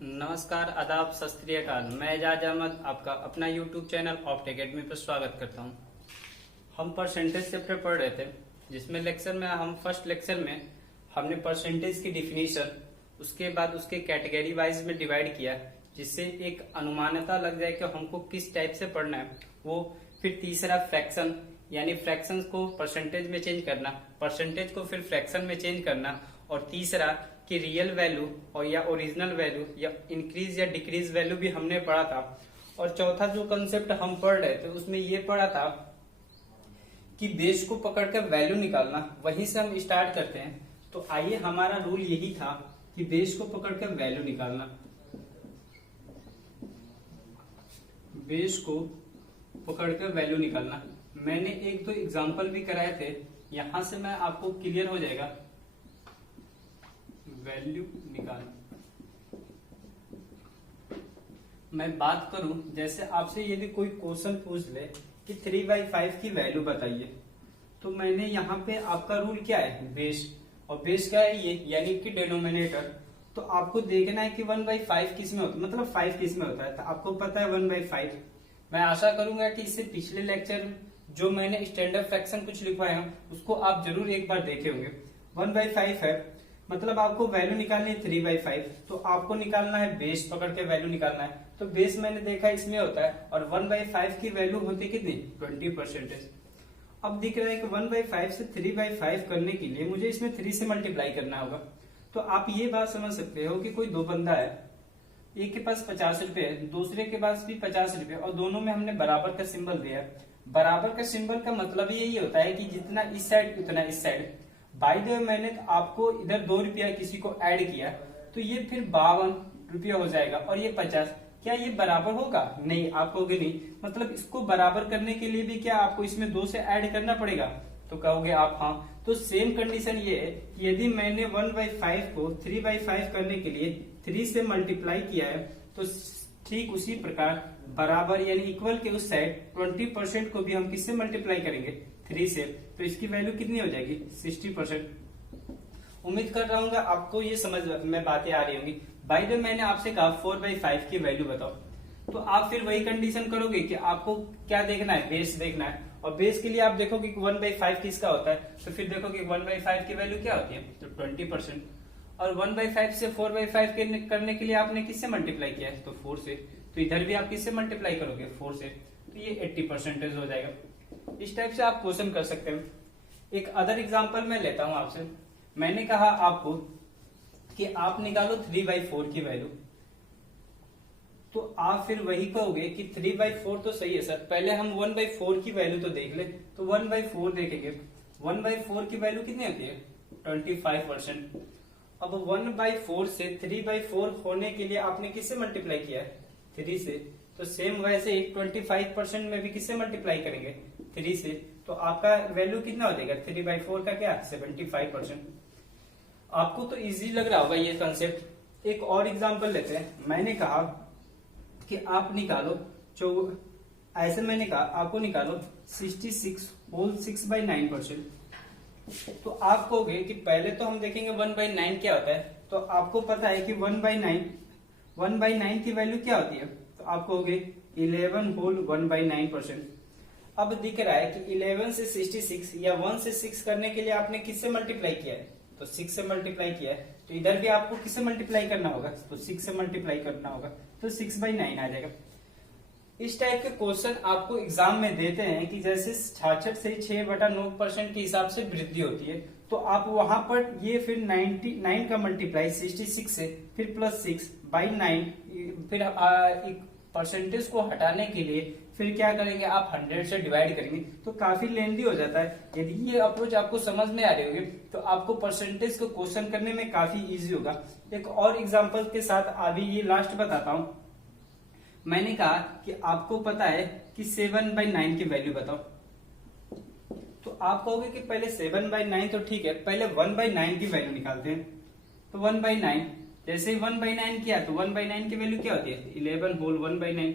नमस्कार, आदाब, सत श्री अकाल। मैं एजाज अहमद आपका अपना यूट्यूब चैनल ऑप्ट एकेडमी पर स्वागत करता हूं। हम परसेंटेज से फिर पढ़ रहे थे, जिसमें लेक्चर में हम फर्स्ट लेक्चर में हमने परसेंटेज की डिफिनीशन, उसके बाद उसके कैटेगरी वाइज में डिवाइड किया, जिससे एक अनुमानता लग जाए कि हमको किस टाइप से पढ़ना है वो। फिर तीसरा फ्रैक्शन, यानी फ्रैक्शन को परसेंटेज में चेंज करना, परसेंटेज को फिर फ्रैक्शन में चेंज करना, और तीसरा कि रियल वैल्यू और या ओरिजिनल वैल्यू या इंक्रीज या डिक्रीज वैल्यू भी हमने पढ़ा था। और चौथा जो कंसेप्ट हम पढ़ रहे थे उसमें ये पढ़ा था कि बेस को पकड़कर वैल्यू निकालना। वहीं से हम स्टार्ट करते हैं। तो आइए, हमारा रूल यही था कि बेस को पकड़कर वैल्यू निकालना, बेस को पकड़कर वैल्यू निकालना। मैंने एक दो एग्जांपल भी कराए थे, यहां से मैं आपको क्लियर हो जाएगा। वैल्यू निकालना, मैं बात करूं, जैसे आपसे यदि कोई क्वेश्चन पूछ ले कि 3/5 की वैल्यू बताइए, तो मैंने यहाँ पे आपका रूल क्या है, बेस, और बेस क्या है ये, यानी कि डिनोमिनेटर। तो आपको देखना है कि 1/5 किस में होता है, मतलब 5 किस में होता है। तो आपको पता है 1/5। मैं आशा करूंगा कि इससे पिछले लेक्चर जो मैंने स्टैंडर्ड फ्रैक्शन कुछ लिखवाए हैं उसको आप जरूर एक बार देखे होंगे। 1/5 है, मतलब आपको वैल्यू निकालनी है 3/5। तो आपको निकालना है बेस, पकड़ के वैल्यू निकालना है। तो बेस मैंने देखा इसमें होता है, और 1/5 की वैल्यू होती है कितनी, 20%। अब दिख रहा है कि 1/5 से 3/5 करने के लिए मुझे इसमें 3 से मल्टीप्लाई करना होगा। तो आप ये बात समझ सकते हो कि कोई दो बंदा है, एक के पास 50 रुपए है, दूसरे के पास भी 50 रुपए, और दोनों में हमने बराबर का सिंबल दिया है। बराबर का सिंबल का मतलब यही होता है कि जितना इस साइड उतना इस साइड। बाय द वे, मैंने आपको इधर 2 रुपया किसी को ऐड किया, तो ये फिर 52 रुपया हो जाएगा, और ये 50। क्या ये बराबर होगा? नहीं, आप कहोगे नहीं। मतलब इसको बराबर करने के लिए भी क्या आपको इसमें 2 से ऐड करना पड़ेगा? तो कहोगे आप हाँ। तो सेम कंडीशन ये है कि यदि मैंने 1/5 को 3/5 करने के लिए 3 से मल्टीप्लाई किया है, तो ठीक उसी प्रकार बराबर यानी इक्वल के उस साइड 20% को भी हम किससे मल्टीप्लाई करेंगे, 3 से। तो इसकी वैल्यू कितनी हो जाएगी, 60%। उम्मीद कर रहा हूँ आपको ये समझ में बातें आ रही होंगी। बाय द वे, मैंने आपसे कहा 4/5 की वैल्यू बताओ, तो आप फिर वही कंडीशन करोगे कि आपको क्या देखना है, बेस देखना है। और बेस के लिए आप देखोगे कि 1/5 किसका होता है, तो फिर देखोगे 1/5 की वैल्यू क्या होती है, तो 20%। और 1/5 से 4/5 करने के लिए आपने किससे मल्टीप्लाई किया है, तो 4 से। तो इधर भी आप किससे मल्टीप्लाई करोगे, 4 से। तो ये 80% हो जाएगा। इस टाइप से आप क्वेश्चन कर सकते हैं। एक अदर एग्जांपल मैं लेता हूं आपसे। मैंने कहा आपको कि आप निकालो 3/4 की वैल्यू, तो आप फिर वही कहोगे कि 3/4 तो सही है सर, पहले हम 1/4 की वैल्यू तो देख ले। तो 1/4 देखेंगे, 1/4 की वैल्यू कितनी होती है, 25%। अब 1/4 से 3/4 होने के लिए आपने किससे मल्टीप्लाई किया है, 3 से। तो सेम वैसे ही 25% में भी किससे मल्टीप्लाई करेंगे, 3 से। तो आपका वैल्यू कितना हो जाएगा, 3/4 का क्या, 75%। आपको तो इजी लग रहा होगा ये कंसेप्ट। एक और एग्जांपल लेते हैं। मैंने कहा कि आप निकालो ऐसे मैंने कहा आपको निकालो 66 होल 6/9%। तो आप कहोगे कि पहले तो हम देखेंगे 1/9 क्या होता है। तो आपको पता है कि 1/9 की वैल्यू क्या होती है, तो आप कहोगे 11 होल 1/9%। अब दिख रहा है कि 11 से 66 या 1 से 6 करने के लिए आपने किससे मल्टीप्लाई किया है, तो 6 से मल्टीप्लाई किया है। तो इधर भी आपको किससे मल्टीप्लाई करना होगा, तो 6 से मल्टीप्लाई करना होगा, तो 6/9 आ जाएगा। इस टाइप के क्वेश्चन आपको एग्जाम में देते हैं कि जैसे 66 से 6/9% के हिसाब से वृद्धि होती है, तो आप वहां पर ये फिर 99 का मल्टीप्लाई 66 से, फिर +6/9, फिर एक परसेंटेज को हटाने के लिए फिर क्या करेंगे, आप 100 से डिवाइड करेंगे। तो काफी लेंदी हो जाता है। यदि ये अप्रोच आपको समझ में आ रही होगी तो आपको परसेंटेज को क्वेश्चन करने में काफी इजी होगा। एक और एग्जांपल के साथ अभी ये लास्ट बताता हूं। मैंने कहा कि आपको पता है कि 7/9 की वैल्यू बताओ, तो आप कहोगे कि पहले 7/9 तो ठीक है, पहले 1/9 की वैल्यू निकालते हैं। तो 1/9, जैसे ही 1/9 किया तो 1/9 की वैल्यू क्या होती है, 11 होल 1/9।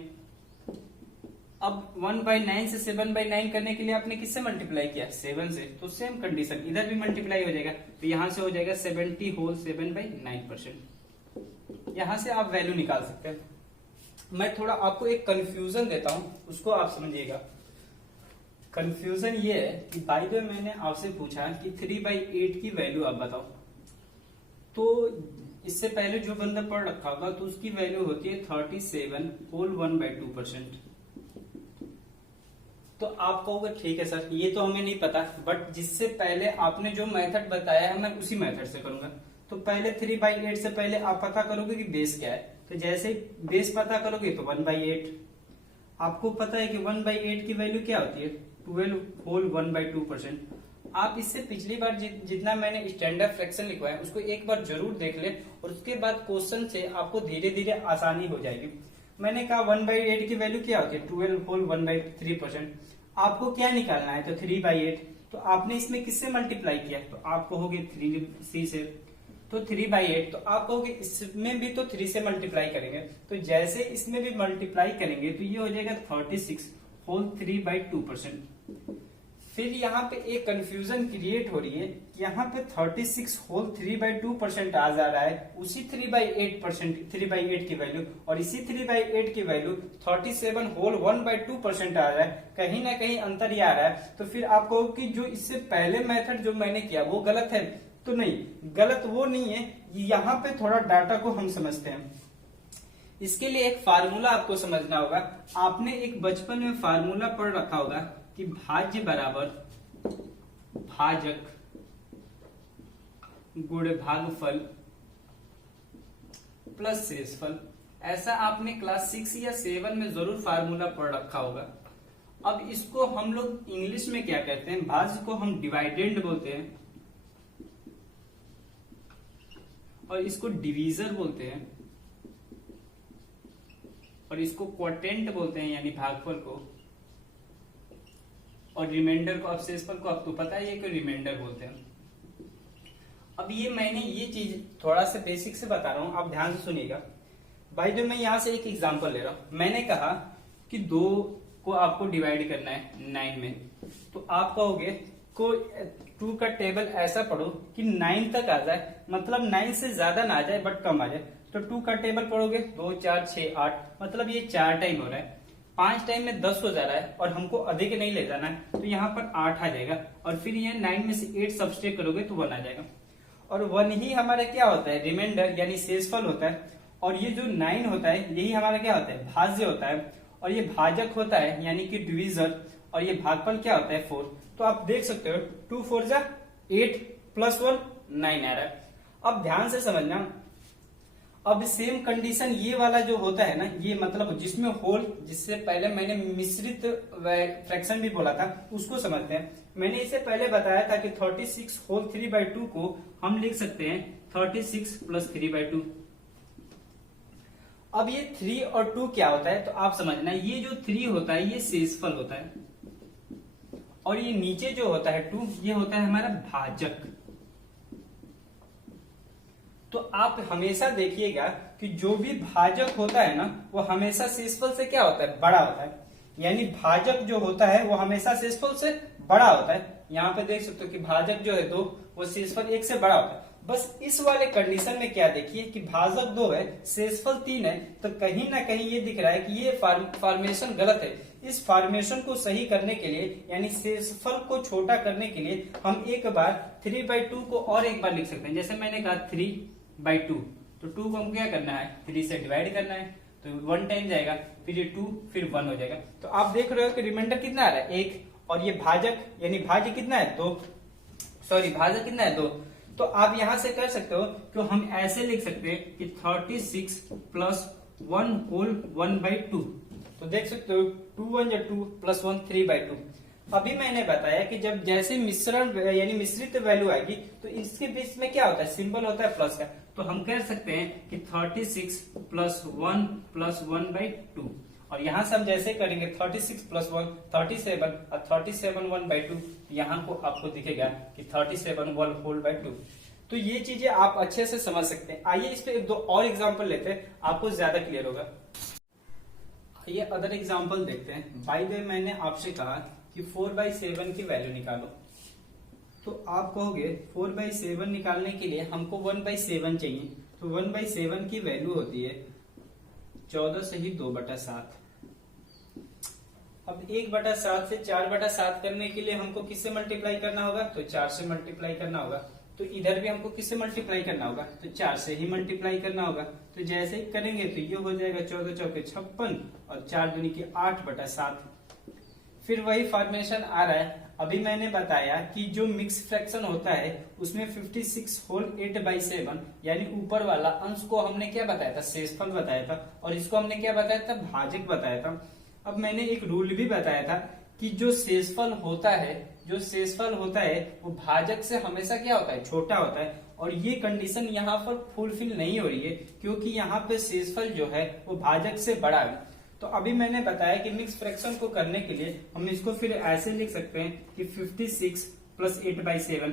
अब 1/9 से 7/9 करने के लिए आपने किससे मल्टीप्लाई किया? 7 से। तो सेम कंडीशन इधर भी मल्टीप्लाई हो जाएगा, तो यहां से हो जाएगा 70 होल 7/9%। यहां से आप वैल्यू निकाल सकते हैं। मैं थोड़ा आपको एक कंफ्यूजन देता हूं, उसको आप समझिएगा। कंफ्यूजन ये है कि बाय द वे मैंने आपसे पूछा कि 3/8 की वैल्यू आप बताओ, तो इससे पहले जो बंदा पढ़ रखा होगा तो उसकी वैल्यू होती है 37 होल 1/2%। तो आप कहोगे ठीक है सर ये तो हमें नहीं पता, बट जिससे पहले आपने जो मेथड बताया है मैं उसी मेथड से करूंगा। तो पहले 3/8 से पहले आप पता करोगे कि बेस क्या है। तो जैसे बेस पता करोगे तो 1/8। आपको पता है कि 1/8 की वैल्यू क्या होती है? 12 होल 1/2%। आप इससे पिछली बार जितना मैंने स्टैंडर्ड फ्रैक्शन लिखवाया उसको एक बार जरूर देख ले, और उसके बाद क्वेश्चन से आपको धीरे धीरे आसानी हो जाएगी। मैंने कहा 1/8 की वैल्यू क्या होती है? 12 होल 1/3%। आपको क्या निकालना है? तो 3/8। तो आपने इसमें किससे मल्टीप्लाई किया? तो आप कहोगे 3 से। तो 3/8। तो आप कहोगे इसमें भी तो 3 से मल्टीप्लाई करेंगे, तो जैसे इसमें भी मल्टीप्लाई करेंगे तो ये हो जाएगा 36 होल 3/2%। फिर यहाँ पे एक कंफ्यूजन क्रिएट हो रही है, यहाँ पे 36 होल 3/2% आ जा रहा है, उसी 3/8 की वैल्यू, और इसी 3/8 की वैल्यू 37 होल 1/2% आ रहा है। कहीं ना कहीं अंतर ये आ रहा है। तो फिर आप कहो कि जो इससे पहले मेथड जो मैंने किया वो गलत है, तो नहीं, गलत वो नहीं है। यहाँ पे थोड़ा डाटा को हम समझते हैं। इसके लिए एक फार्मूला आपको समझना होगा। आपने एक बचपन में फार्मूला पढ़ रखा होगा कि भाज्य बराबर भाजक गुण भागफल प्लस शेषफल। ऐसा आपने क्लास 6 या 7 में जरूर फार्मूला पढ़ रखा होगा। अब इसको हम लोग इंग्लिश में क्या कहते हैं? भाज्य को हम डिवाइडेंड बोलते हैं, और इसको डिवीजर बोलते हैं, और इसको क्वोटेंट बोलते हैं यानी भागफल को, और रिमाइंडर को, शेषफल को आपको पता है कि रिमाइंडर बोलते हैं। अब ये मैंने ये चीज थोड़ा सा बेसिक से बता रहा हूं, आप ध्यान से सुनिएगा। भाई जो मैं यहां से एक एग्जांपल ले रहा हूं। मैंने कहा कि 2 को आपको डिवाइड करना है 9 में, तो आप कहोगे को 2 का टेबल ऐसा पढ़ो कि 9 तक आ जाए, मतलब 9 से ज्यादा ना आ जाए बट कम आ जाए। तो 2 का टेबल पढ़ोगे 2 4 6 8, मतलब ये 4 टाइम हो रहा है। 5 टाइम में 10 हो जा रहा है और हमको अधिक नहीं ले जाना है, तो यहाँ पर 8 आ जाएगा, और फिर ये 9 में से 8 सब्सट्रैक्ट करोगे तो 1 आ जाएगा। और 1 ही हमारा क्या होता है? रिमाइंडर यानी शेषफल होता है। और ये जो 9 होता है यही हमारा क्या होता है? भाज्य होता है। और ये भाजक होता है यानी कि डिवीजर, और ये भागफल क्या होता है? 4। तो आप देख सकते हो 2 4 जा 8 प्लस 1 9 आ रहा है। अब ध्यान से समझना, अब सेम कंडीशन ये वाला जो होता है ना, ये मतलब जिसमें होल, जिससे पहले मैंने मिश्रित फ्रैक्शन भी बोला था, उसको समझते हैं। मैंने इससे पहले बताया था कि 36 होल 3/2 को हम लिख सकते हैं 36 प्लस 3/2। अब ये 3 और 2 क्या होता है? तो आप समझना, ये जो 3 होता है ये शेषफल होता है, और ये नीचे जो होता है 2 ये होता है हमारा भाजक। तो आप हमेशा देखिएगा कि जो भी भाजक होता है ना वो हमेशा शेषफल से क्या होता है? बड़ा होता है। यानी भाजक जो होता है वो हमेशा शेषफल से बड़ा होता है। यहाँ पे देख सकते हो कि भाजक जो है 2 वो शेषफल 1 से बड़ा होता है। बस इस वाले कंडीशन में क्या देखिए कि भाजक 2 है, शेषफल 3 है, तो कहीं ना कहीं ये दिख रहा है कि ये फॉर्मेशन गलत है। इस फॉर्मेशन को सही करने के लिए यानी शेषफल को छोटा करने के लिए हम एक बार 3/2 को और एक बार लिख सकते हैं। जैसे मैंने कहा 3/2, तो 2 को हम क्या करना है? 3 से डिवाइड करना है, तो 1 टाइम जाएगा, फिर ये 2 फिर 1 हो जाएगा। तो आप देख रहे हो कि रिमाइंडर कितना आ रहा है? 1, और ये भाजक यानी भाज्य कितना है? 2, सॉरी भाजक कितना है? 2। तो आप यहां से कर सकते हो कि हम ऐसे लिख सकते हैं कि 36 प्लस 1 होल 1/2। तो देख सकते हो 2 1 या 2 प्लस 1 3/2। अभी मैंने बताया कि जब जैसे मिश्रण यानी मिश्रित वैल्यू आएगी तो इसके बीच में क्या होता है? सिंबल होता है प्लस का। तो हम कह सकते हैं कि 36 प्लस 1 प्लस 1/2, और यहां से हम जैसे करेंगे 36 प्लस 1 37, और 37 1/2, यहाँ को आपको दिखेगा कि 37 1 होल 2। तो ये चीजें आप अच्छे से समझ सकते हैं। आइए इस पे 1 2 और एग्जाम्पल लेते हैं, आपको ज्यादा क्लियर होगा। ये अदर एग्जांपल देखते हैं। बाय द वे मैंने आपसे कहा कि 4/7 की वैल्यू निकालो, तो आप कहोगे 4/7 निकालने के लिए हमको 1/7 चाहिए, तो 1/7 की वैल्यू होती है 14 सही 2/7। अब 1/7 से 4/7 करने के लिए हमको किससे मल्टीप्लाई करना होगा, तो 4 से मल्टीप्लाई करना होगा। तो इधर भी हमको किससे मल्टीप्लाई करना होगा, तो 4 से ही मल्टीप्लाई करना होगा। तो जैसे ही करेंगे तो ये हो जाएगा 14 चौके 56 और 4 दूनी की 8/7। फिर वही फॉर्मेशन आ रहा है। अभी मैंने बताया कि जो मिक्स फ्रैक्शन होता है उसमें 56 होल 8/7 यानी ऊपर वाला अंश को हमने क्या बताया था, शेषफल बताया था, और इसको हमने क्या बताया था, भाजक बताया था। अब मैंने एक रूल भी बताया था कि जो शेषफल होता है वो भाजक से हमेशा क्या होता है, छोटा होता है। और ये कंडीशन यहाँ पर फुलफिल नहीं हो रही है क्योंकि यहाँ पे शेषफल जो है वो भाजक से बड़ा है। तो अभी मैंने बताया कि मिक्स फ्रैक्शन को करने के लिए हम इसको फिर ऐसे लिख सकते हैं कि 56 प्लस 8/7।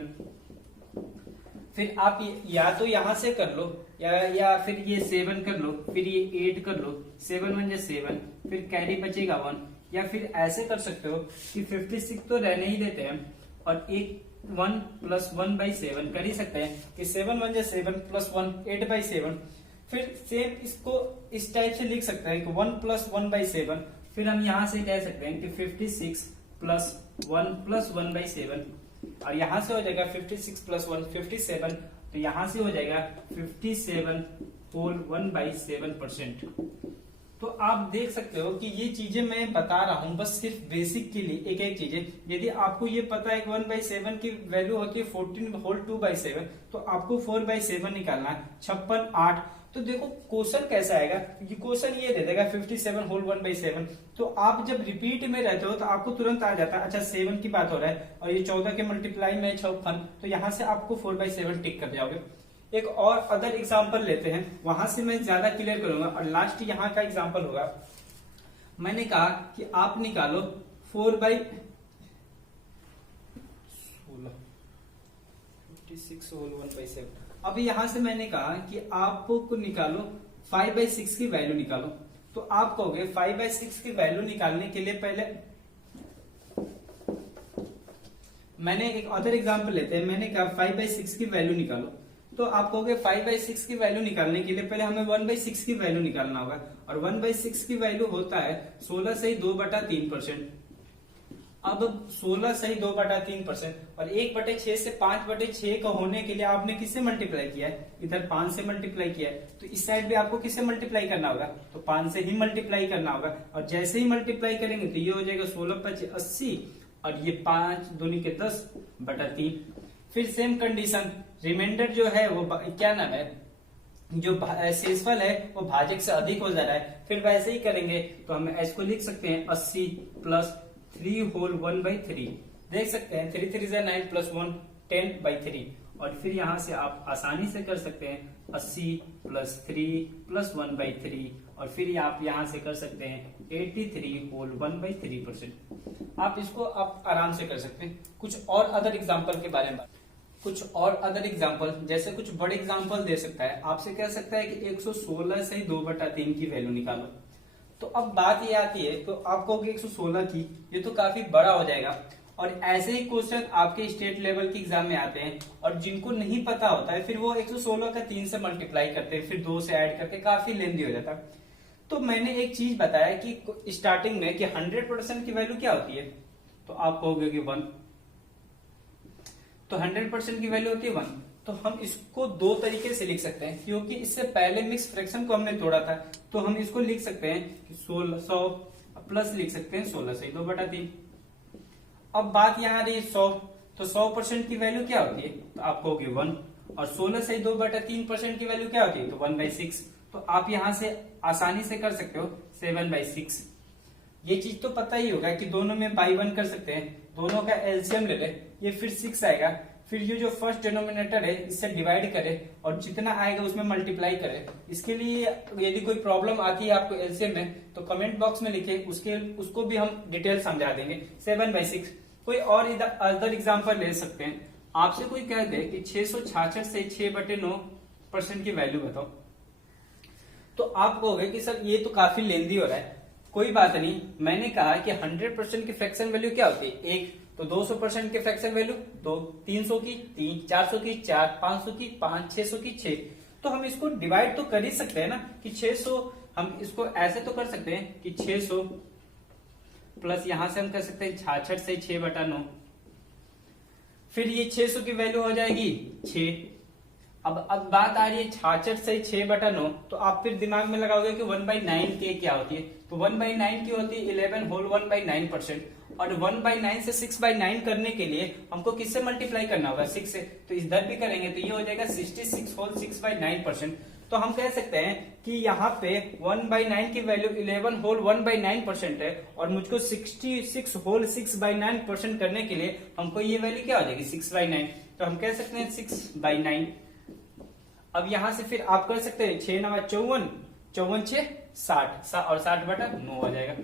फिर आप या तो यहां से कर लो या फिर ये 7 कर लो, फिर ये 8 कर लो, 7 1 7, फिर कैरी बचेगा 1। या फिर ऐसे कर सकते हो कि 56 तो रहने ही देते हैं और एक 1 प्लस 1/7 कर ही सकते हैं कि 7 1 7 प्लस 1 8/7। फिर सेम इसको इस टाइप से लिख सकते हैं कि 1 प्लस 1/7। फिर हम यहां से कह सकते हैं कि 56 प्लस 1 प्लस 1/7, और यहां से हो जाएगा 56 प्लस 1 57, तो यहां से हो जाएगा 57 होल 1/7%। तो आप देख सकते हो कि ये चीजें मैं बता रहा हूं बस सिर्फ बेसिक के लिए, एक एक चीजें। यदि आपको ये पता है कि 1/7 की वैल्यू होती है 14 होल 2/7, तो आपको 4/7 निकालना है 56 8। तो देखो क्वेश्चन कैसा आएगा, ये क्वेश्चन ये दे देगा 57 होल 1/7। तो आप जब रिपीट में रहते हो तो आपको तुरंत आ जाता है अच्छा 7 की बात हो रहा है और ये 14 के मल्टीप्लाई में 56, तो यहां से आपको 4/7 टिक कर जाओगे। एक और अदर एग्जांपल लेते हैं, वहां से मैं ज्यादा क्लियर करूंगा और लास्ट यहाँ का एग्जांपल होगा। मैंने कहा कि आप निकालो 4/16 56 होल 1/7। अभी यहां से मैंने कहा कि आपको निकालो 5/6 की वैल्यू निकालो। तो आप कहोगे 5/6 की वैल्यू निकालने के लिए पहले मैंने एक अदर एग्जांपल लेते हैं। मैंने कहा 5/6 की वैल्यू निकालो, तो आप कहोगे 5/6 की वैल्यू निकालने के लिए पहले हमें 1/6 की वैल्यू निकालना होगा, और 1/6 की वैल्यू होता है 16 सही 2/3%। अब 16 सही 2/3% और 1/6 से 5/6 का होने के लिए आपने किससे मल्टीप्लाई किया है, इधर 5 से मल्टीप्लाई किया है, तो इस साइड भी आपको किससे मल्टीप्लाई करना होगा, तो 5 से ही मल्टीप्लाई करना होगा। और जैसे ही मल्टीप्लाई करेंगे तो ये हो जाएगा 16×5 80 और ये 5 दूनी के 10/3। फिर सेम कंडीशन, रिमाइंडर जो है वो क्या नाम है, जो शेषफल है वो भाजक से अधिक हो जा रहा है। फिर वैसे ही करेंगे तो हम इसको लिख सकते हैं 80 प्लस 3 होल 1/3। देख सकते हैं 3 3 9 प्लस 1 10/3। और फिर यहां से आप आसानी से कर सकते हैं 80 प्लस 3 प्लस 1/3, और फिर आप यहां से कर सकते हैं 83 होल 1/3%। आप इसको आप आराम से कर सकते हैं। कुछ और अदर एग्जाम्पल के बारे में कुछ और अदर एग्जाम्पल, जैसे कुछ बड़े एग्जाम्पल दे सकता है, आपसे कह सकता है कि 116 से 2/3 की वैल्यू निकालो। तो अब बात ये आती है, तो आप कहोगे 116 की, ये तो काफी बड़ा हो जाएगा। और ऐसे ही क्वेश्चन आपके स्टेट लेवल के एग्जाम में आते हैं, और जिनको नहीं पता होता है फिर वो 116 का 3 से मल्टीप्लाई करते हैं, फिर 2 से ऐड करते हैं, काफी लेंदी हो जाता है। तो मैंने एक चीज बताया कि स्टार्टिंग में कि 100% की वैल्यू क्या होती है, तो आप कहोगे कि 1, तो 100% की वैल्यू होती है 1। तो हम इसको दो तरीके से लिख सकते हैं, क्योंकि इससे पहले मिक्स फ्रैक्शन को हमने तोड़ा था, तो हम इसको लिख सकते हैं कि 1600 प्लस लिख सकते हैं 16 से 2/3। अब बात यहाँ रही 100, तो 100% की वैल्यू क्या होती है, तो आप कहोगे 1, और 16 से 2/3% की वैल्यू क्या होती है, तो 1/6। तो आप यहां से आसानी से कर सकते हो 7/6। ये चीज तो पता ही होगा कि दोनों में बाई 1 कर सकते हैं, दोनों का एलसीएम ले ले, ये फिर 6 आएगा। फिर ये जो फर्स्ट डिनोमिनेटर है इससे डिवाइड करे और जितना आएगा उसमें मल्टीप्लाई करे। इसके लिए यदि कोई प्रॉब्लम आती है आपको एलसीएम में तो कमेंट बॉक्स में लिखे, उसको भी हम डिटेल समझा देंगे। 7/6। कोई और अदर एग्जाम्पल ले सकते हैं। आपसे कोई कह दे कि 666 से 6/9% की वैल्यू बताओ, तो आप कहोगे कि सर ये तो काफी लेंदी हो रहा है, कोई बात नहीं, मैंने कहा कि 100% की फ्रैक्शन वैल्यू क्या होती है 1, तो 200% की फ्रैक्शन वैल्यू 2, 300 की 3, 400 की 4, 500 की 5, 600 की 6। तो हम इसको डिवाइड तो कर ही सकते हैं ना कि 600, हम इसको ऐसे तो कर सकते हैं कि 600 प्लस यहां से हम कर सकते हैं 66 से 6/9, फिर ये 600 की वैल्यू हो जाएगी 6। अब बात आ रही है 66 से 6/9, तो आप फिर दिमाग में लगाओगे कि 1/9 के क्या होती है, तो 1/9 की होती है 11 होल 1/9%, और 1/9 से 6/9 करने के लिए हमको किससे मल्टीप्लाई करना होगा 6 से, तो इधर भी करेंगे तो ये हो जाएगा 66 होल 6/9%। तो हम कह सकते हैं कि यहाँ पे 1/9 की वैल्यू 11 होल 1/9% है, और मुझको 66 होल 6/9% करने के लिए हमको ये वैल्यू क्या हो जाएगी 6/9, तो हम कह सकते हैं 6/9। अब यहां से फिर आप कर सकते हैं 6 9 54, 54 6 60 और 60/9 हो जाएगा।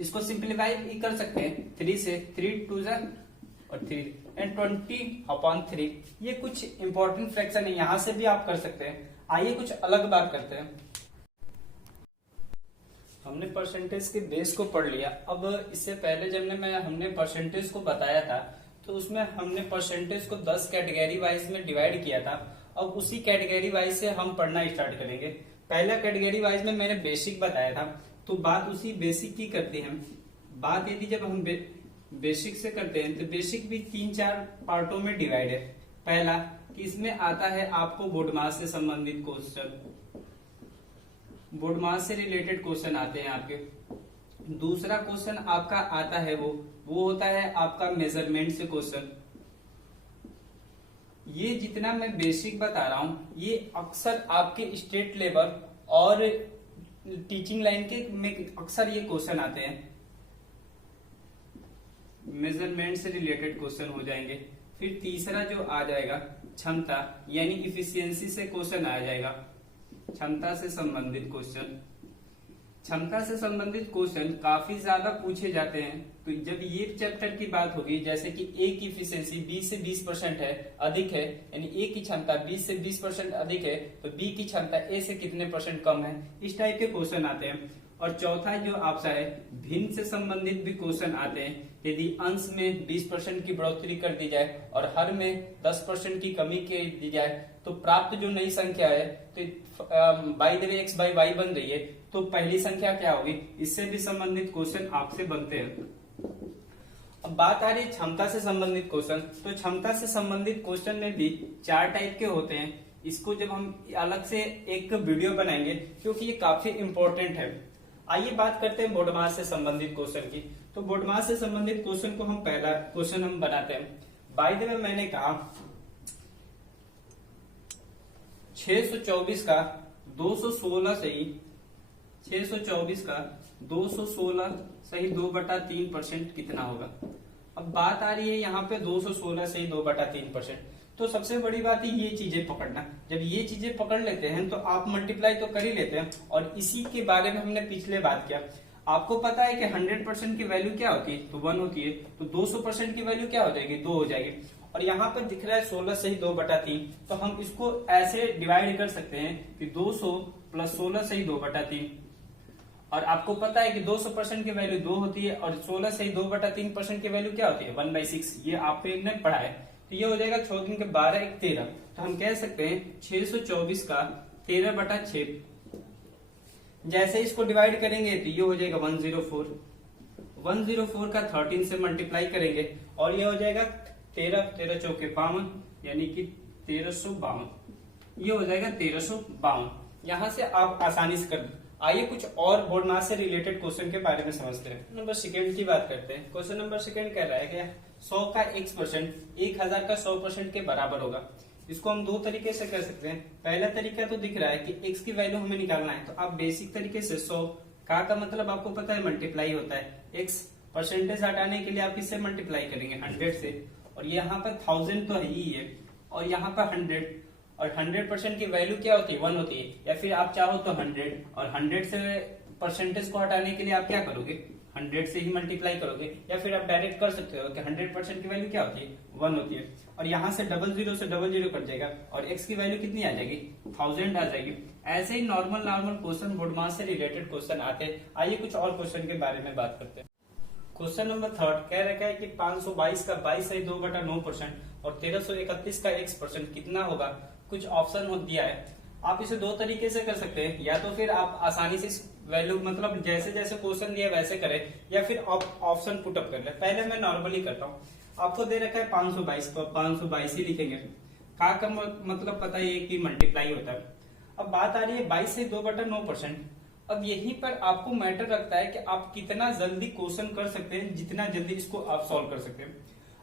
इसको सिंप्लीफाई कर सकते हैं 3 से, 3 2 और 3 एंड 20/3। ये कुछ इंपॉर्टेंट फ्रैक्शन है, यहां से भी आप कर सकते हैं। आइए कुछ अलग बात करते हैं। हमने परसेंटेज के बेस को पढ़ लिया। अब इससे पहले जब हमने परसेंटेज को बताया था तो उसमें हमने परसेंटेज को 10 कैटेगरी वाइज में डिवाइड किया था। अब उसी कैटेगरी वाइज से हम पढ़ना स्टार्ट करेंगे। पहला कैटेगरी वाइज में मैंने बेसिक बताया था, तो बात उसी बेसिक की करते हैं। बात यदि जब हम बेसिक से करते हैं तो बेसिक भी 3-4 पार्टों में डिवाइड है। पहला कि इसमें आता है आपको बोर्ड मास से संबंधित क्वेश्चन, बोर्ड मास से रिलेटेड क्वेश्चन आते हैं आपके। दूसरा क्वेश्चन आपका आता है वो होता है आपका मेजरमेंट से क्वेश्चन। ये जितना मैं बेसिक बता रहा हूं ये अक्सर आपके स्टेट लेवल और टीचिंग लाइन के में अक्सर ये क्वेश्चन आते हैं। मेजरमेंट से रिलेटेड क्वेश्चन हो जाएंगे। फिर तीसरा जो आ जाएगा क्षमता यानी इफिशियंसी से क्वेश्चन आ जाएगा, क्षमता से संबंधित क्वेश्चन। क्षमता से संबंधित क्वेश्चन काफी ज्यादा पूछे जाते हैं। तो जब ये चैप्टर की बात होगी, जैसे कि ए की इफिशियंसी 20 से 20% है, अधिक है, यानी ए की क्षमता 20 से 20% अधिक है, तो बी की क्षमता ए से कितने परसेंट कम है, इस टाइप के क्वेश्चन आते हैं। और चौथा जो आपका है भिन्न से संबंधित भी क्वेश्चन आते हैं। यदि अंश में 20% की बढ़ोतरी कर दी जाए और हर में 10% की कमी कर दी जाए तो प्राप्त जो नई संख्या है, तो by the way x by y बन रही है, तो पहली संख्या क्या होगी, इससे भी संबंधित क्वेश्चन आपसे बनते हैं। अब बात आ रही है क्षमता से संबंधित क्वेश्चन। तो क्षमता से संबंधित क्वेश्चन में भी 4 टाइप के होते हैं। इसको जब हम अलग से एक वीडियो बनाएंगे क्योंकि ये काफी इंपॉर्टेंट है। आइए बात करते हैं बोर्ड मास से संबंधित क्वेश्चन की। तो बोर्ड मास से संबंधित क्वेश्चन को हम पहला क्वेश्चन हम बनाते हैं। बाय द वे मैंने कहा 624 का 216 सही 624 का 216 सही 2/3% कितना होगा। अब बात आ रही है यहाँ पे 216 सही 2/3%। तो सबसे बड़ी बात है ये चीजें पकड़ना। जब ये चीजें पकड़ लेते हैं तो आप मल्टीप्लाई तो कर ही लेते हैं। और इसी के बारे में हमने पिछले बात किया। आपको पता है कि 100% की वैल्यू क्या होती है, तो 1 होती है। तो 200% की वैल्यू क्या हो जाएगी, 2 हो जाएगी। और यहाँ पर दिख रहा है 16 सही 2/3, तो हम इसको ऐसे डिवाइड कर सकते हैं कि 200 प्लस 16 सही 2/3। और आपको पता है कि 200% की वैल्यू 2 होती है और 16 सही 2/3% की वैल्यू क्या होती है 1/6। ये आपने पढ़ा है। तो ये हो जाएगा 6 दिन के 12 1 13। तो हम कह सकते हैं 624 का 13/6। जैसे इसको डिवाइड करेंगे तो ये हो जाएगा 104। 104 का 13 से मल्टीप्लाई करेंगे और ये हो जाएगा 13 चौके 52 यानी कि 1352। ये हो जाएगा 1352। यहां से आप आसानी से कर। आइए कुछ और बोर्ड मास से रिलेटेड क्वेश्चन के बारे में समझते हैं। नंबर सेकंड की बात करते हैं। क्वेश्चन नंबर सेकंड कह रहा है कि 100 का x%, 1000 का 100% के बराबर होगा। इसको हम 2 तरीके से कर सकते हैं। पहला तरीका तो दिख रहा है कि x की वैल्यू हमें निकालना है, तो आप बेसिक तरीके से 100 का मतलब आपको पता है मल्टीप्लाई होता है। x परसेंटेज हटाने के लिए आप किससे मल्टीप्लाई करेंगे 100 से, और यहाँ पर 1000 तो है ही है, और यहाँ पर 100, और 100% की वैल्यू क्या होती है 1 होती है। या फिर आप चाहो तो 100, और 100 से परसेंटेज को हटाने के लिए आप क्या करोगे 100 से ही मल्टीप्लाई करोगे। या फिर आप डायरेक्ट कर सकते हो कि 100% की वैल्यू क्या होती है 1 होती है। और यहाँ से डबल जीरो कट जाएगा और x की वैल्यू कितनी आ जाएगी 1000 आ जाएगी। ऐसे ही नॉर्मल क्वेश्चन बोर्ड मास से रिलेटेड क्वेश्चन आते हैं। आइए कुछ और क्वेश्चन के बारे में बात करते हैं। क्वेश्चन नंबर 3 कह रखा है कि 522 का 22/2% और 1331 का x% कितना होगा। कुछ ऑप्शन दिया है। आप इसे दो तरीके से कर सकते हैं, या तो फिर आप आसानी से वैल्यू मतलब जैसे जैसे क्वेश्चन दिया वैसे करें, या फिर ऑप्शन पुटअप कर ले। पहले मैं नॉर्मली करता हूँ। आपको दे रखा है 522 तो 522 ही लिखेंगे। का मतलब पता है कि मल्टीप्लाई होता है। अब बात आ रही है 22 से 2/9%। अब यहीं पर आपको मैटर रखता है कि आप कितना जल्दी क्वेश्चन कर सकते हैं, जितना जल्दी इसको आप सॉल्व कर सकते हैं।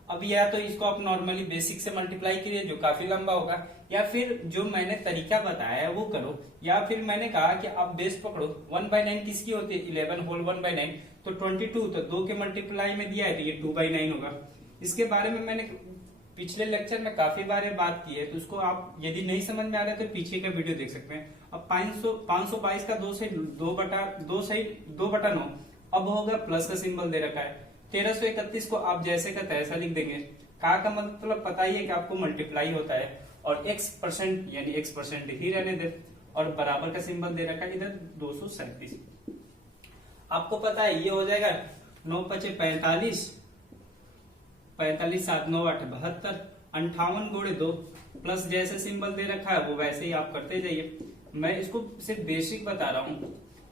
अब या तो इसको आप नॉर्मली बेसिक से मल्टीप्लाई करिए जो काफी लंबा होगा, या फिर जो मैंने तरीका बताया है वो करो, या फिर मैंने कहा कि आप बेस पकड़ो। 1/9 किसकी होती है 11 होल 1/9 तो 22, तो 2 के मल्टीप्लाई में दिया है तो ये 2/9 होगा। इसके बारे में मैंने पिछले लेक्चर में काफी बार बात की है, तो उसको आप यदि नहीं समझ में आ रहा है तो पीछे का वीडियो देख सकते हैं। अब 522 का 2 से 2/9 अब होगा प्लस का सिंबल दे रखा है। 1331 को आप जैसे का तैसा लिख देंगे। का मतलब पता ही है कि आपको मल्टीप्लाई होता है, और x% यानी x% ही रहने दे, और बराबर का सिंबल दे रखा है इधर 237। आपको पता है ये हो जाएगा 9 × 5 = 45, 45 7 9 8 72, 58 × 2 प्लस जैसे सिंबल दे रखा है वो वैसे ही आप करते जाइए। मैं इसको सिर्फ बेसिक बता रहा हूं।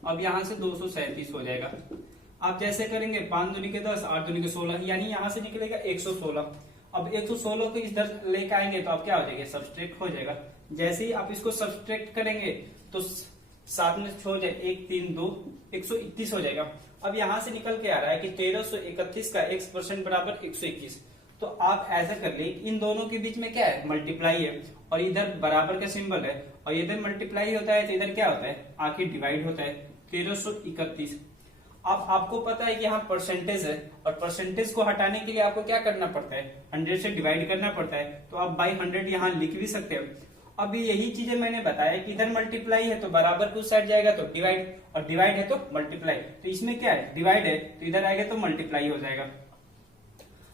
अब यहां से 237 हो जाएगा। आप जैसे करेंगे 5 दूनी के 10, 8 दूनी के 16, यानी यहां से निकलेगा 116। अब 116 को इधर लेके आएंगे तो आप क्या हो जाएगा सब्सट्रैक्ट हो जाएगा। जैसे ही आप इसको सब्सट्रैक्ट करेंगे तो 7 में छोड़ जाए 1 3 2 131 हो जाएगा। अब यहां से निकल के आ रहा है कि 1331 का x% बराबर 121। तो आप ऐसा कर ले, इन दोनों के बीच में क्या है मल्टीप्लाई है, और इधर बराबर का सिंबल है, और इधर मल्टीप्लाई होता है तो इधर क्या होता है आखिर डिवाइड होता है 1331। अब आपको पता है कि यहाँ परसेंटेज है, और परसेंटेज को हटाने के लिए आपको क्या करना पड़ता है 100 से डिवाइड करना पड़ता है, तो आप बाई 100 यहाँ लिख भी सकते हो। अभी यही चीजें मैंने बताया कि इधर मल्टीप्लाई है तो बराबर को साइड जाएगा तो डिवाइड, और डिवाइड है तो मल्टीप्लाई। तो इसमें क्या है डिवाइड है तो इधर आएगा तो मल्टीप्लाई हो जाएगा।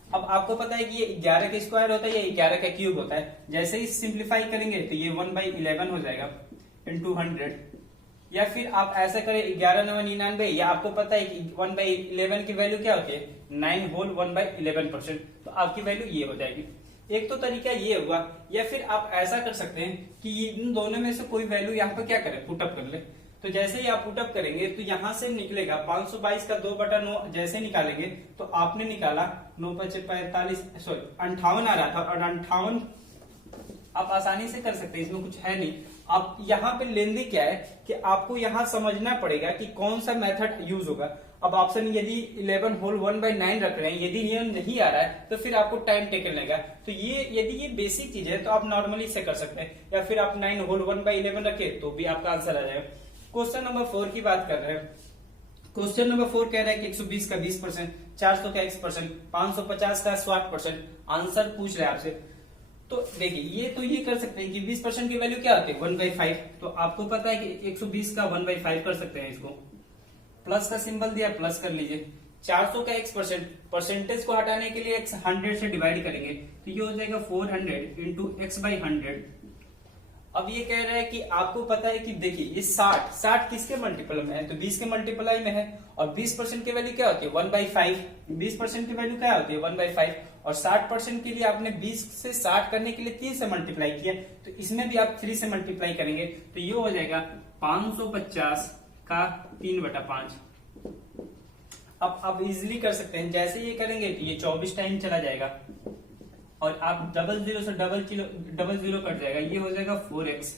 अब आपको पता है कि ये 11 का स्क्वायर होता है, ये 11 का क्यूब होता है। जैसे ही सिंप्लीफाई करेंगे तो ये 1/11 हो जाएगा इंटू 100, या फिर आप ऐसा करें 11 9 99, या आपको पता है कि 1/11 की वैल्यू क्या होती है 9 होल 1/11%, तो आपकी वैल्यू ये हो जाएगी। एक तो तरीका ये हुआ, या फिर आप ऐसा कर सकते हैं कि इन दोनों में से कोई वैल्यू यहाँ पर क्या करें पुटअप कर ले। तो जैसे ही आप पुटअप करेंगे तो यहाँ से निकलेगा 522 का 2/9 जैसे निकालेंगे तो आपने निकाला 9 × 5 = 45, सॉरी 58 आ रहा था, और 58 आप आसानी से कर सकते हैं, इसमें कुछ है नहीं। आप यहाँ पे लेंदी क्या है कि आपको यहाँ समझना पड़ेगा कि कौन सा मेथड यूज होगा। अब ऑप्शन यदि 11 होल 1/9 रख रहे हैं, यदि ये नहीं आ रहा है तो फिर आपको टाइम टेकन लगेगा। तो ये यदि ये बेसिक चीज है तो आप नॉर्मली से कर सकते हैं, या फिर आप 9 होल 1/11 रखे तो भी आपका आंसर आ जाएगा। क्वेश्चन नंबर 4 की बात कर रहे हैं। क्वेश्चन नंबर 4 कह रहा है कि 120 का 20%, 400 का x%, 550 का 60% आंसर पूछ रहा है आपसे। तो देखिए ये कर सकते हैं कि 20% की वैल्यू क्या होती है 1/5। तो आपको पता है कि 120 का 1/5 कर सकते हैं। इसको प्लस का सिंबल दिया प्लस कर लीजिए। 400 का x%, परसेंटेज को हटाने के लिए 100 से डिवाइड करेंगे तो ये हो जाएगा 400 इंटू x/100। अब ये कह रहा है कि आपको पता है कि देखिए ये 60 किसके मल्टीपल में है तो 20 के मल्टीप्लाई में है, और 20% की वैल्यू क्या होती है 1/5। 20% की वैल्यू क्या होती है 1/5, और 60% के लिए आपने 20 से 60 करने के लिए 3 से मल्टीप्लाई किया, तो इसमें भी आप 3 से मल्टीप्लाई करेंगे तो ये हो जाएगा 550 का 3/5। अब आप इजिली कर सकते हैं। जैसे ये करेंगे तो ये 24 टाइम चला जाएगा, और आप 00 से डबल जीरो कट जाएगा, ये हो जाएगा 4x।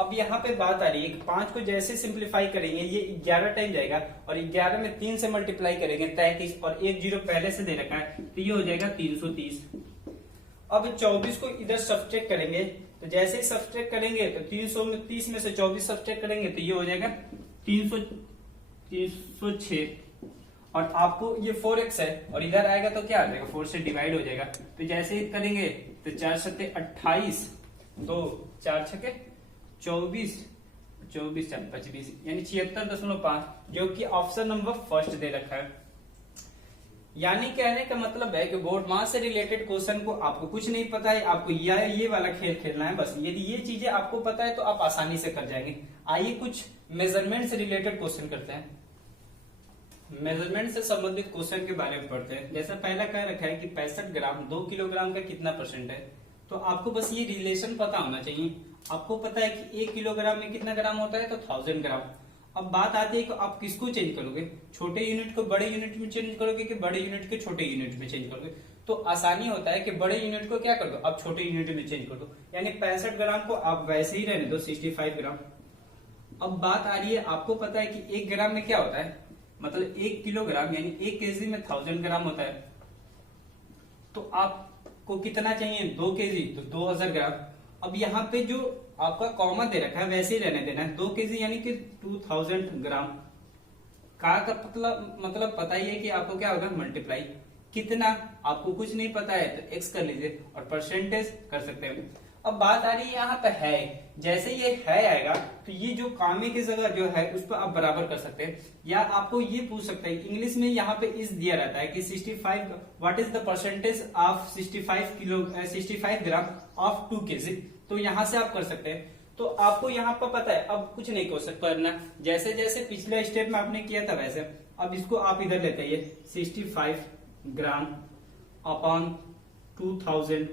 अब यहाँ पे बात आ रही है कि 5 को जैसे सिंप्लीफाई करेंगे ये 11 टाइम जाएगा, और 11 में 3 से मल्टीप्लाई करेंगे 33, और 1 0 पहले से दे रखा है तो ये हो जाएगा 330। अब 24 को इधर सब्सट्रैक्ट करेंगे, तो जैसे ही सब्सट्रैक्ट करेंगे तो 330 में से 24 सब्सट्रैक्ट करेंगे तो ये हो जाएगा 306, और आपको ये 4x है और इधर आएगा तो क्या आ जाएगा 4 से डिवाइड हो जाएगा। तो जैसे ही करेंगे तो 4 7 28, तो 4 6 24, 24 4 25 यानी 76.5, जो कि ऑप्शन नंबर फर्स्ट दे रखा है। यानी कहने का मतलब है कि बोर्ड मास से रिलेटेड क्वेश्चन को आपको कुछ नहीं पता है, आपको ये वाला खेल खेलना है बस। यदि ये चीजें आपको पता है तो आप आसानी से कर जाएंगे। आइए कुछ मेजरमेंट से रिलेटेड क्वेश्चन करते हैं। मेजरमेंट से संबंधित क्वेश्चन के बारे में पढ़ते हैं। जैसा पहला कह रखा है कि 65 ग्राम 2 किलोग्राम का कितना परसेंट है। तो आपको बस ये रिलेशन पता होना चाहिए। आपको पता है कि 1 किलोग्राम में कितना ग्राम होता है, तो 1000 ग्राम। अब बात आती है कि आप किसको चेंज करोगे, छोटे यूनिट को बड़े यूनिट में चेंज करोगे कि बड़े यूनिट के छोटे यूनिट में चेंज करोगे। तो आसानी होता है कि बड़े यूनिट को क्या कर दो, आप छोटे यूनिट में चेंज कर दो। यानी 65 ग्राम को आप वैसे ही रहने दो 65 ग्राम। अब बात आ रही है, आपको पता है कि 1 ग्राम में क्या होता है, मतलब 1 किलोग्राम यानी 1 केजी में 1000 ग्राम होता है। तो आपको कितना चाहिए, 2 केजी, तो 2000 ग्राम। अब यहाँ पे जो आपका कॉमा दे रखा है वैसे ही रहने देना है, 2 केजी यानी कि 2000 ग्राम का मतलब पता ही है कि आपको क्या होगा, मल्टीप्लाई कितना, आपको कुछ नहीं पता है तो एक्स कर लीजिए और परसेंटेज कर सकते हैं। अब बात आ रही है यहाँ पे है, जैसे ये है आएगा तो ये जो कामे की जगह जो है उस पर आप बराबर कर सकते हैं। या आपको ये पूछ सकते हैं, इंग्लिश में यहाँ पे इस दिया रहता है कि 65 what is the percentage of 65 gram of 2 KG. तो यहाँ से आप कर सकते हैं। तो आपको यहाँ पर पता है, अब कुछ नहीं कर सकते करना, जैसे जैसे पिछले स्टेप में आपने किया था वैसे। अब इसको आप इधर लेते हैं, 65 ग्राम अपॉन 2000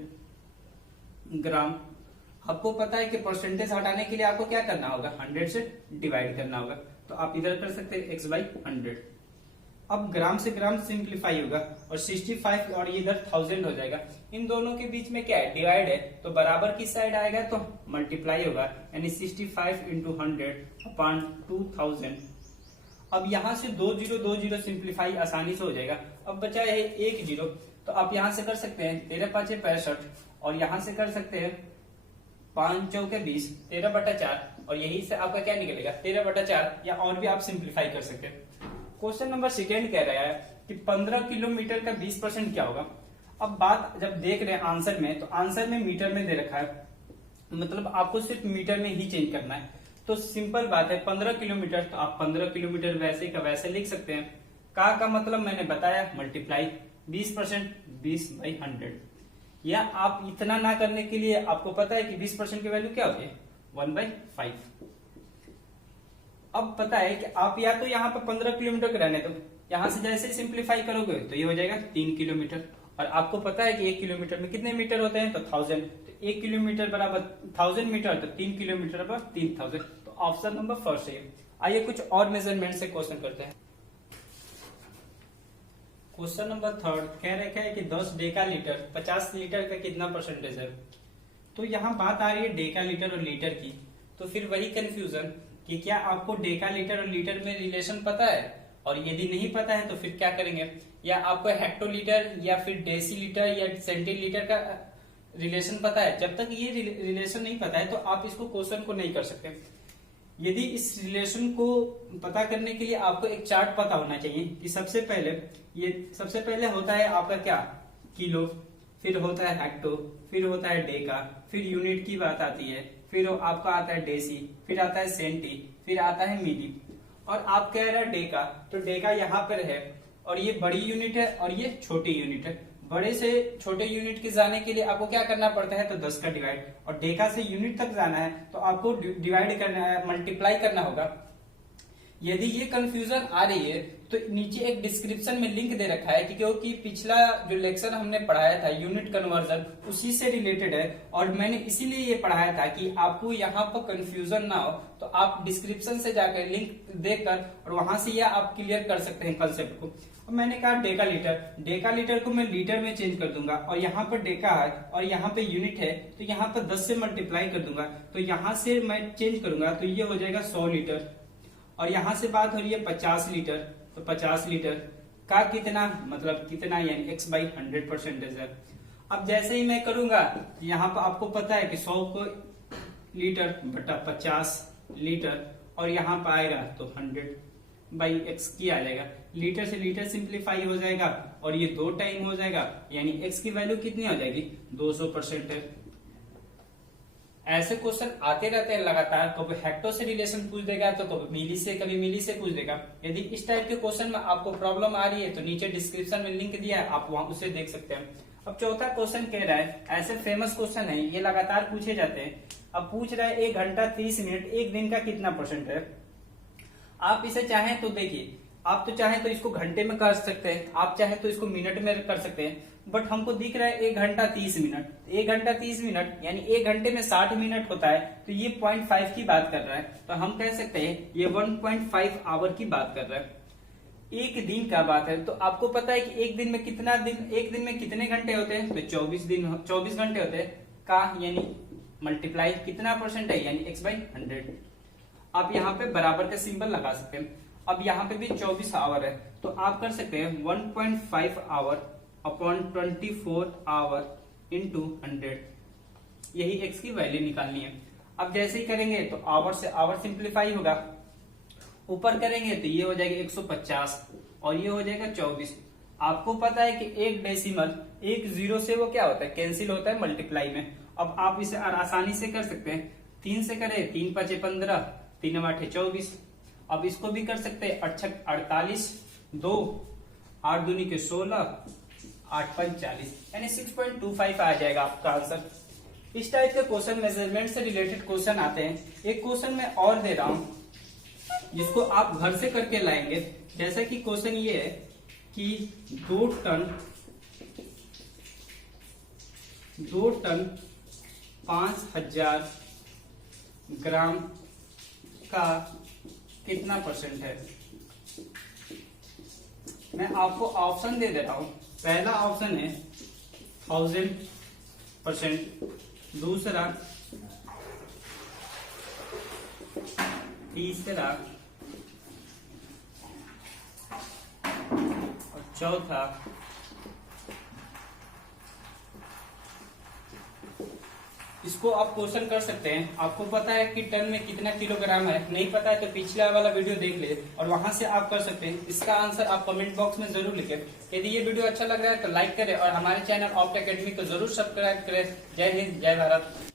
ग्राम। आपको पता है कि परसेंटेज हटाने के लिए आपको क्या करना होगा, 100 से डिवाइड करना होगा। तो आप इधर कर सकते हैं x/100। अब ग्राम से ग्राम सिंप्लीफाई होगा और 65 और इधर 1000 हो जाएगा। इन दोनों के बीच में क्या है, डिवाइड है, तो बराबर की साइड आएगा तो मल्टीप्लाई होगा, यानी 65 इंटू 100 अपॉन 2000। अब यहाँ से 2 0 सिंप्लीफाई आसानी से हो जाएगा। अब बचा है 1 0, तो आप यहाँ से कर सकते हैं 13 5 65 और यहाँ से कर सकते हैं 5 चौके 20, 13/4 और यही से आपका क्या निकलेगा 13/4, या और भी आप सिंप्लीफाई कर सकते हैं। क्वेश्चन नंबर सेकेंड कह रहा है कि 15 किलोमीटर का 20% क्या होगा। अब बात जब देख रहे हैं आंसर में, तो आंसर में मीटर में दे रखा है, मतलब आपको सिर्फ मीटर में ही चेंज करना है। तो सिंपल बात है, 15 किलोमीटर, तो आप 15 किलोमीटर वैसे का वैसे लिख सकते हैं। का मतलब मैंने बताया, मल्टीप्लाई 20%, 20/100। या आप इतना ना करने के लिए आपको पता है कि 20% की वैल्यू क्या होती है, 1/5। अब पता है कि आप या तो यहाँ पे 15 किलोमीटर रहने दो, यहाँ से जैसे सिंप्लीफाई करोगे तो ये हो जाएगा 3 किलोमीटर। और आपको पता है कि 1 किलोमीटर में कितने मीटर होते हैं, तो 1000। तो 1 किलोमीटर बराबर 1000 मीटर, तो 3 किलोमीटर बराबर 3000। तो ऑप्शन नंबर फर्स्ट है। आइए कुछ और मेजरमेंट से क्वेश्चन करते हैं। क्वेश्चन नंबर थर्ड कह रखा है कि 10 डेका लीटर 50 लीटर का कितना परसेंटेज है। तो यहाँ बात आ रही है डेका लीटर और लीटर की, तो फिर वही कंफ्यूजन कि क्या आपको डेका लीटर और लीटर में रिलेशन पता है, और यदि नहीं पता है तो फिर क्या करेंगे, या आपको हेक्टोलीटर या फिर डेसीलीटर या सेंटीलीटर का रिलेशन पता है। जब तक ये रिलेशन नहीं पता है तो आप इसको क्वेश्चन को नहीं कर सकते। यदि इस रिलेशन को पता करने के लिए आपको एक चार्ट पता होना चाहिए कि सबसे पहले होता है आपका क्या, किलो, फिर होता है हेक्टो, फिर होता है डेका, फिर यूनिट की बात आती है, फिर आपका आता है डेसी, फिर आता है सेंटी, फिर आता है मिली। और आप कह रहे हैं डेका, तो डेका यहाँ पर है और ये बड़ी यूनिट है और ये छोटी यूनिट है। बड़े से छोटे यूनिट के जाने के लिए आपको क्या करना पड़ता है, तो 10 का डिवाइड, और डेका से यूनिट तक जाना है तो आपको डिवाइड करना है, मल्टीप्लाई करना होगा। यदि ये कंफ्यूजन आ रही है तो नीचे एक डिस्क्रिप्शन में लिंक दे रखा है, क्योंकि पिछला जो लेक्चर हमने पढ़ाया था यूनिट कन्वर्जन उसी से रिलेटेड है, और मैंने इसीलिए ये पढ़ाया था कि आपको यहाँ पर कंफ्यूजन ना हो। तो आप डिस्क्रिप्शन से जाकर लिंक देखकर और वहां से यह आप क्लियर कर सकते हैं कंसेप्ट को। अब मैंने कहा डेका लीटर को मैं लीटर में चेंज कर दूंगा, और यहाँ पर डेका है और यहाँ पे यूनिट है तो यहाँ पर 10 से मल्टीप्लाई कर दूंगा, तो यहाँ से मैं चेंज करूंगा तो ये हो जाएगा 100 लीटर। और यहाँ से बात हो रही है 50 लीटर, तो 50 लीटर का कितना, मतलब कितना, यानी x/100 परसेंटेज है। अब जैसे ही मैं करूंगा यहाँ पर आपको पता है कि 100 को लीटर बटा 50 लीटर, और यहाँ पर आएगा तो 100/x किया जाएगा। लीटर से लीटर सिंप्लीफाई हो जाएगा और ये 2 टाइम हो जाएगा, यानी x की वैल्यू कितनी हो जाएगी, 200%। ऐसे क्वेश्चन आते रहते हैं लगातार, कभी हेक्टो से रिलेशन पूछ देगा तो कभी मिली से पूछ देगा। यदि इस टाइप के क्वेश्चन में आपको प्रॉब्लम आ रही है तो नीचे डिस्क्रिप्शन में लिंक दिया है, आप वहां उसे देख सकते हैं। अब चौथा क्वेश्चन कह रहा है, ऐसे फेमस क्वेश्चन है, ये लगातार पूछे जाते हैं। अब पूछ रहा है 1 घंटा 30 मिनट एक दिन का कितना परसेंट है। आप इसे चाहें तो देखिए, आप तो चाहें तो इसको घंटे में कर सकते हैं, आप चाहें तो इसको मिनट में कर सकते हैं, बट हमको दिख रहा है 1 घंटा 30 मिनट। 1 घंटा 30 मिनट यानी 1 घंटे में 60 मिनट होता है, तो ये 0.5 की बात कर रहा है, तो हम कह सकते हैं ये 1.5 आवर की बात कर रहा है। एक दिन का बात है, तो आपको पता है कि एक दिन में कितने घंटे होते हैं, तो 24 घंटे होते हैं का, यानी मल्टीप्लाई कितना परसेंट है, यानी x/100। आप यहाँ पे बराबर का सिंबल लगा सकते हैं। अब यहाँ पे भी 24 आवर है, तो आप कर सकते हैं 1.5 आवर अपॉन 24 आवर इंटू 100, यही x की वैल्यू निकालनी है। अब जैसे ही करेंगे तो आवर से आवर सिंप्लीफाई होगा, ऊपर करेंगे तो ये हो जाएगा 150 और ये हो जाएगा 24। आपको पता है कि एक डेसिमल एक जीरो से वो क्या होता है, कैंसिल होता है मल्टीप्लाई में। अब आप इसे आसानी से कर सकते हैं, 3 से करें 3 5 15, 3 8 24। अब इसको भी कर सकते हैं 48, 2 8 दूनी के 16, 8 5 40, यानी 6.25 आ जाएगा आपका आंसर। इस टाइप के क्वेश्चन मेजरमेंट से रिलेटेड क्वेश्चन आते हैं। एक क्वेश्चन मैं और दे रहा हूं जिसको आप घर से करके लाएंगे। जैसे कि क्वेश्चन ये है कि 2 टन 5000 ग्राम का कितना परसेंट है। मैं आपको ऑप्शन दे देता हूं। पहला ऑप्शन है 1000%, दूसरा, तीसरा और चौथा इसको आप क्वेश्चन कर सकते हैं। आपको पता है कि टन में कितना किलोग्राम है, नहीं पता है तो पिछला वाला वीडियो देख ले और वहां से आप कर सकते हैं। इसका आंसर आप कमेंट बॉक्स में जरूर लिखें। यदि ये वीडियो अच्छा लग रहा है तो लाइक करें और हमारे चैनल ऑप्ट एकेडमी को जरूर सब्सक्राइब करें। जय हिंद, जय भारत।